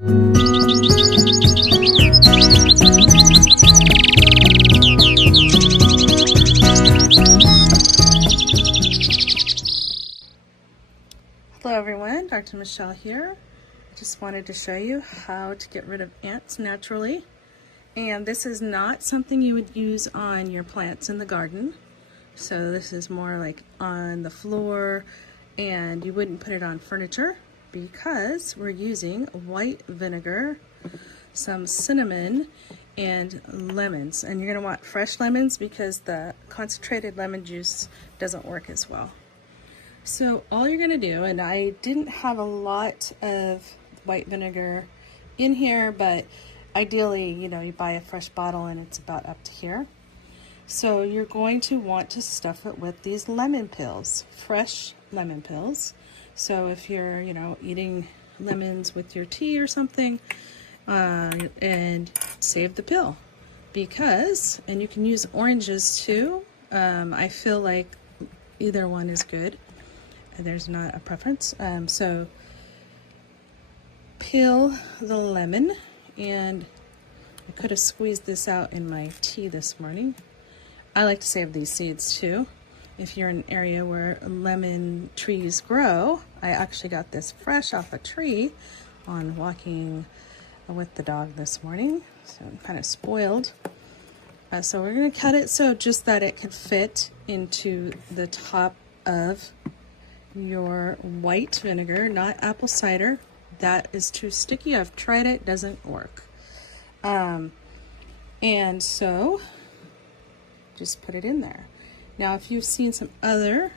Hello everyone, Dr. Michelle here. I just wanted to show you how to get rid of ants naturally. And this is not something you would use on your plants in the garden. So this is more like on the floor, and you wouldn't put it on furniture because we're using white vinegar, some cinnamon, and lemons. And you're going to want fresh lemons because the concentrated lemon juice doesn't work as well. So all you're going to do, and I didn't have a lot of white vinegar in here, but ideally, you know, you buy a fresh bottle and it's about up to here. So you're going to want to stuff it with these lemon pills, fresh lemon pills. So if you're, you know, eating lemons with your tea or something, and save the pill because, and you can use oranges too. I feel like either one is good. There's not a preference. So peel the lemon, and I could have squeezed this out in my tea this morning. I like to save these seeds too. If you're in an area where lemon trees grow, I actually got this fresh off a tree on walking with the dog this morning. So I'm kind of spoiled. So we're going to cut it so just that it can fit into the top of your white vinegar, not apple cider. That is too sticky. I've tried it, doesn't work. And so just put it in there. Now, if you've seen some other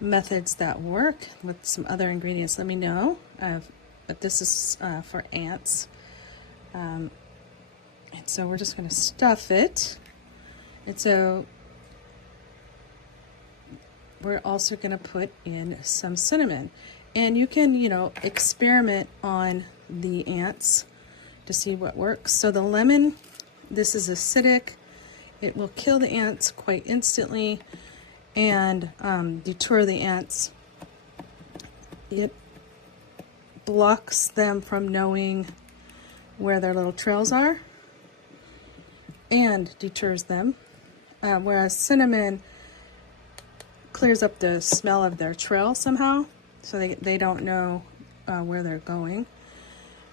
methods that work with some other ingredients, let me know. But this is for ants. And so we're just going to stuff it. And so we're also going to put in some cinnamon. And you can, you know, experiment on the ants to see what works. So the lemon, this is acidic. It will kill the ants quite instantly and deter the ants. It blocks them from knowing where their little trails are and deters them. Whereas cinnamon clears up the smell of their trail somehow, so they don't know where they're going.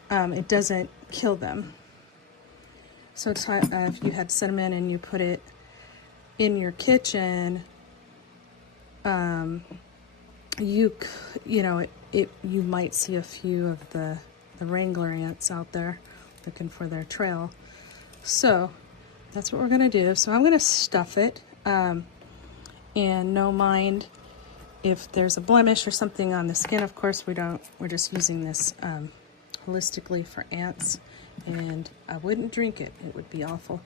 It doesn't kill them. So if you had cinnamon and you put it in your kitchen, you might see a few of the wrangler ants out there looking for their trail. So that's what we're going to do. So I'm going to stuff it. And no mind if there's a blemish or something on the skin. Of course, we're just using this holistically for ants, and I wouldn't drink it. It would be awful.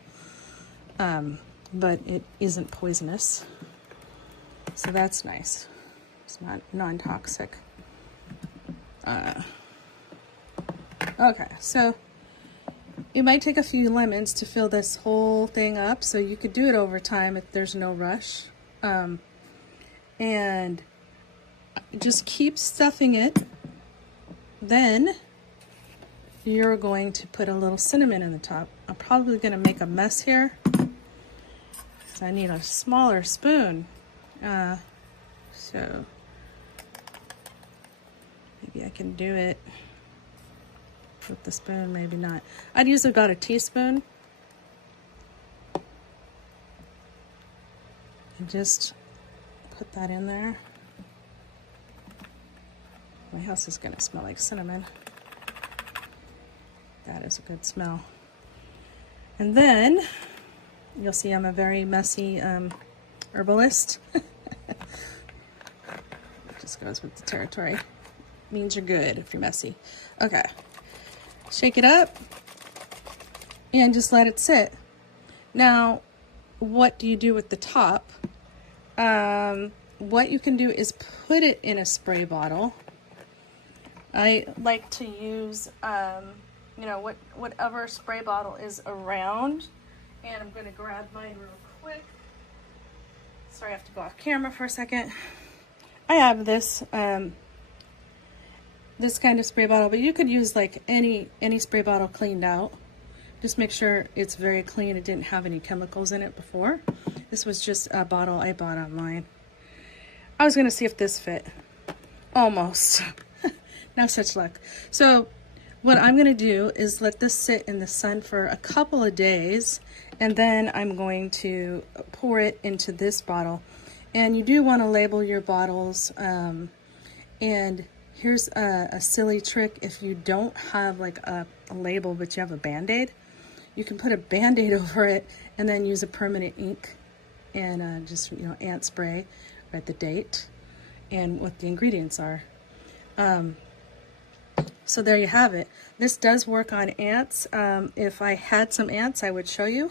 But it isn't poisonous, so that's nice. It's not non-toxic. Okay, so it might take a few lemons to fill this whole thing up, so you could do it over time if there's no rush. And just keep stuffing it. Then you're going to put a little cinnamon in the top. I'm probably going to make a mess here, so I need a smaller spoon. So maybe I can do it with the spoon, maybe not. I'd use about a teaspoon. And just put that in there. My house is going to smell like cinnamon. That is a good smell. And then you'll see I'm a very messy herbalist. It just goes with the territory. Means you're good if you're messy. Okay. Shake it up and just let it sit. Now, what do you do with the top? What you can do is put it in a spray bottle. I like to use, whatever spray bottle is around. And I'm going to grab mine real quick. Sorry, I have to go off camera for a second. I have this this kind of spray bottle, but you could use like any spray bottle cleaned out. Just make sure it's very clean. It didn't have any chemicals in it before. This was just a bottle I bought online. I was gonna see if this fit. Almost. No such luck. So what I'm gonna do is let this sit in the sun for a couple of days, and then I'm going to pour it into this bottle. And you do want to label your bottles. And here's a silly trick. If you don't have like a label, but you have a Band-Aid, you can put a Band-Aid over it and then use a permanent ink and just, you know, ant spray, write the date and what the ingredients are. So there you have it. This does work on ants. If I had some ants, I would show you.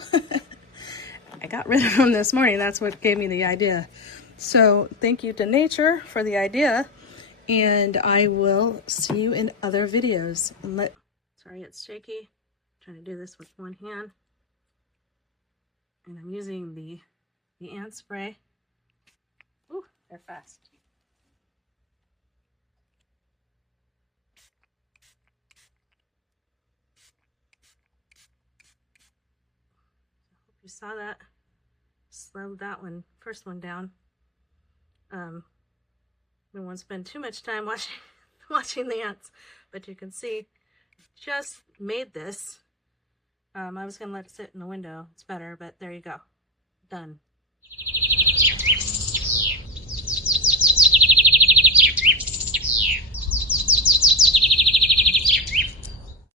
I got rid of them this morning. That's what gave me the idea. So thank you to nature for the idea, and I will see you in other videos. Sorry, it's shaky. I'm trying to do this with one hand, and I'm using the ant spray. Ooh, they're fast. You saw that. Slowed that first one down. We won't spend too much time watching the ants, but you can see just made this. I was gonna let it sit in the window. It's better, but there you go. Done.